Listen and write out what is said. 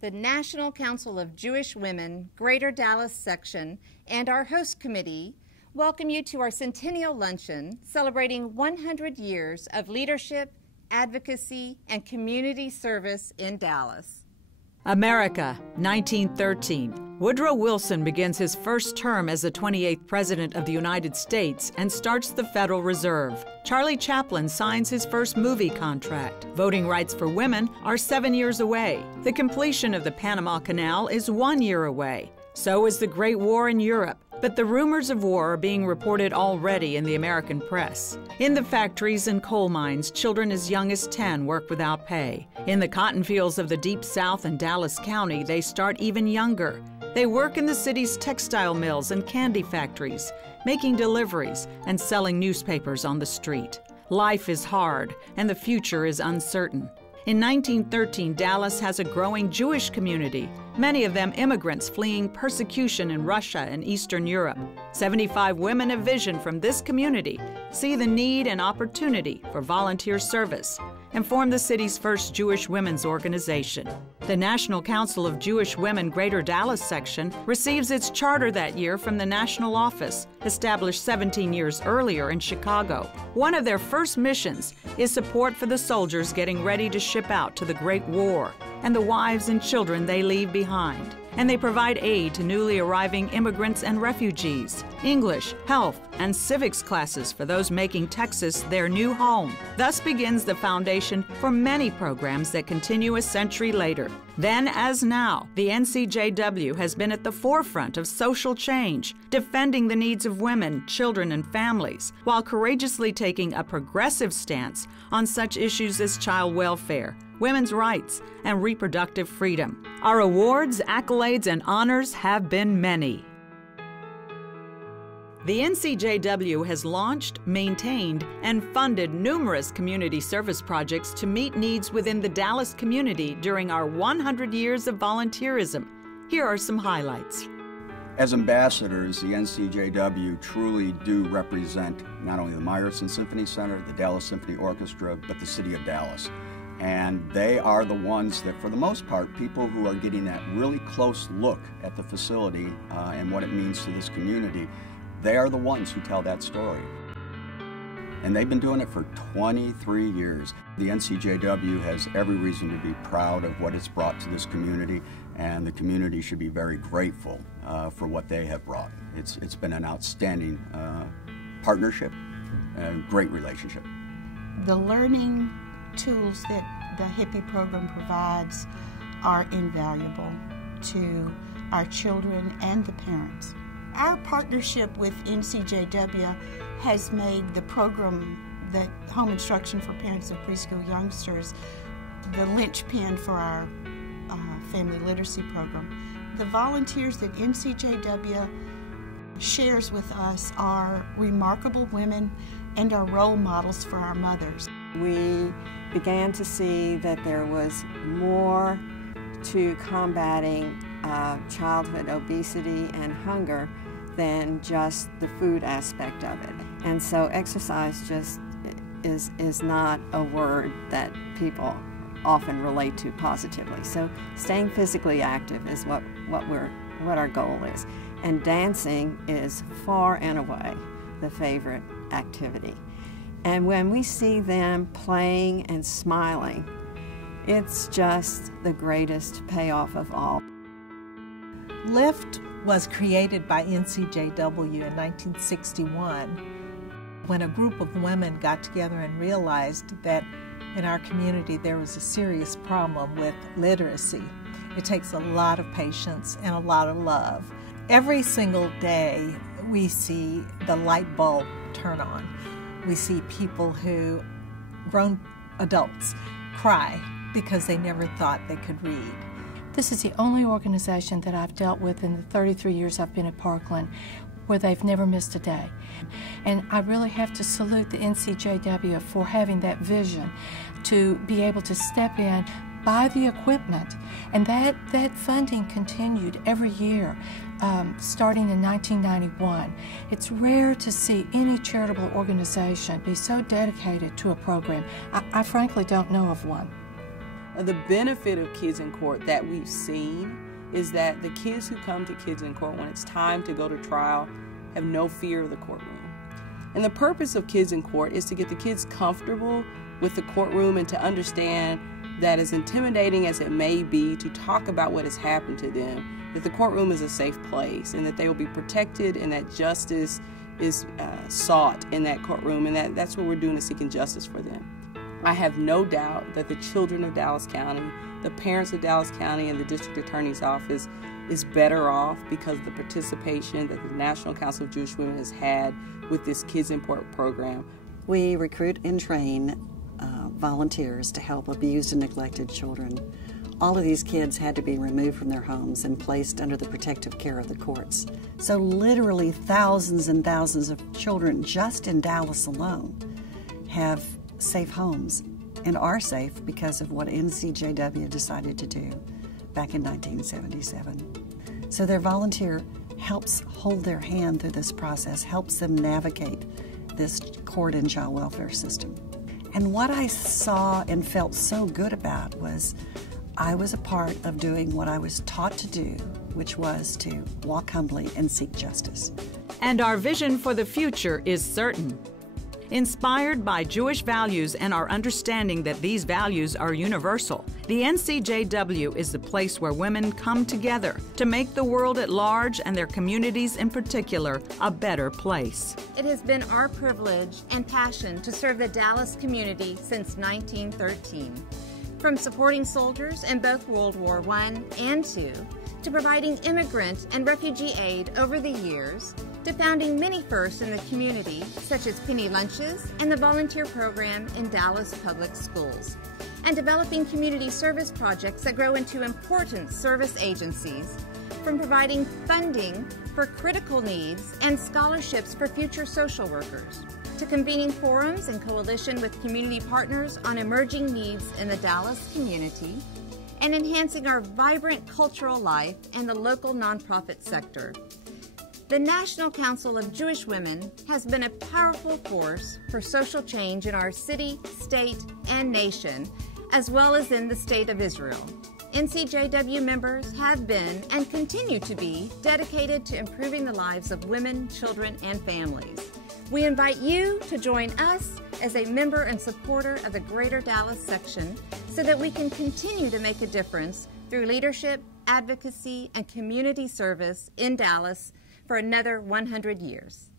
the National Council of Jewish Women, Greater Dallas Section, and our host committee welcome you to our Centennial Luncheon, celebrating 100 years of leadership, advocacy, and community service in Dallas. America, 1913. Woodrow Wilson begins his first term as the 28th President of the United States and starts the Federal Reserve. Charlie Chaplin signs his first movie contract. Voting rights for women are 7 years away. The completion of the Panama Canal is 1 year away. So is the Great War in Europe. But the rumors of war are being reported already in the American press. In the factories and coal mines, children as young as 10 work without pay. In the cotton fields of the Deep South and Dallas County, they start even younger. They work in the city's textile mills and candy factories, making deliveries and selling newspapers on the street. Life is hard, and the future is uncertain. In 1913, Dallas has a growing Jewish community, many of them immigrants fleeing persecution in Russia and Eastern Europe. 75 women of vision from this community see the need and opportunity for volunteer service and form the city's first Jewish women's organization. The National Council of Jewish Women Greater Dallas Section receives its charter that year from the national office, established 17 years earlier in Chicago. One of their first missions is support for the soldiers getting ready to ship out to the Great War and the wives and children they leave behind. And they provide aid to newly arriving immigrants and refugees, English, health, and civics classes for those making Texas their new home. Thus begins the foundation for many programs that continue a century later. Then as now, the NCJW has been at the forefront of social change, defending the needs of women, children, and families, while courageously taking a progressive stance on such issues as child welfare, women's rights, and reproductive freedom. Our awards, accolades, and honors have been many. The NCJW has launched, maintained, and funded numerous community service projects to meet needs within the Dallas community during our 100 years of volunteerism. Here are some highlights. As ambassadors, the NCJW truly do represent not only the Meyerson Symphony Center, the Dallas Symphony Orchestra, but the city of Dallas. And they are the ones that, for the most part, people who are getting that really close look at the facility and what it means to this community, they are the ones who tell that story. And they've been doing it for 23 years. The NCJW has every reason to be proud of what it's brought to this community, and the community should be very grateful for what they have brought. It's been an outstanding partnership, a great relationship. The learning tools that the HIPPY program provides are invaluable to our children and the parents. Our partnership with NCJW has made the program, the Home Instruction for Parents of Preschool Youngsters, the linchpin for our family literacy program. The volunteers that NCJW shares with us are remarkable women and are role models for our mothers. We began to see that there was more to combating childhood obesity and hunger than just the food aspect of it. And so exercise just is not a word that people often relate to positively. So staying physically active is what our goal is. And dancing is far and away the favorite activity. And when we see them playing and smiling, it's just the greatest payoff of all. LIFT was created by NCJW in 1961 when a group of women got together and realized that in our community there was a serious problem with literacy. It takes a lot of patience and a lot of love. Every single day we see the light bulb turn on. We see people who, grown adults, cry because they never thought they could read. This is the only organization that I've dealt with in the 33 years I've been at Parkland where they've never missed a day. And I really have to salute the NCJW for having that vision to be able to step in, buy the equipment, and that funding continued every year, starting in 1991. It's rare to see any charitable organization be so dedicated to a program. I frankly don't know of one. The benefit of Kids in Court that we've seen is that the kids who come to Kids in Court when it's time to go to trial have no fear of the courtroom. And the purpose of Kids in Court is to get the kids comfortable with the courtroom and to understand that, as intimidating as it may be to talk about what has happened to them, that the courtroom is a safe place and that they will be protected and that justice is sought in that courtroom, and that's what we're doing, is seeking justice for them. I have no doubt that the children of Dallas County, the parents of Dallas County, and the District Attorney's Office is better off because of the participation that the National Council of Jewish Women has had with this Kids in Court program. We recruit and train volunteers to help abused and neglected children. All of these kids had to be removed from their homes and placed under the protective care of the courts. So literally thousands and thousands of children just in Dallas alone have safe homes and are safe because of what NCJW decided to do back in 1977. So their volunteer helps hold their hand through this process, helps them navigate this court and child welfare system. And what I saw and felt so good about was I was a part of doing what I was taught to do, which was to walk humbly and seek justice. And our vision for the future is certain. Inspired by Jewish values and our understanding that these values are universal, the NCJW is the place where women come together to make the world at large and their communities in particular a better place. It has been our privilege and passion to serve the Dallas community since 1913. From supporting soldiers in both World War I and II, to providing immigrant and refugee aid over the years, to founding many firsts in the community, such as penny lunches and the volunteer program in Dallas public schools, and developing community service projects that grow into important service agencies, from providing funding for critical needs and scholarships for future social workers, to convening forums in coalition with community partners on emerging needs in the Dallas community, and enhancing our vibrant cultural life and the local nonprofit sector. The National Council of Jewish Women has been a powerful force for social change in our city, state, and nation, as well as in the State of Israel. NCJW members have been and continue to be dedicated to improving the lives of women, children, and families. We invite you to join us as a member and supporter of the Greater Dallas section so that we can continue to make a difference through leadership, advocacy, and community service in Dallas for another 100 years.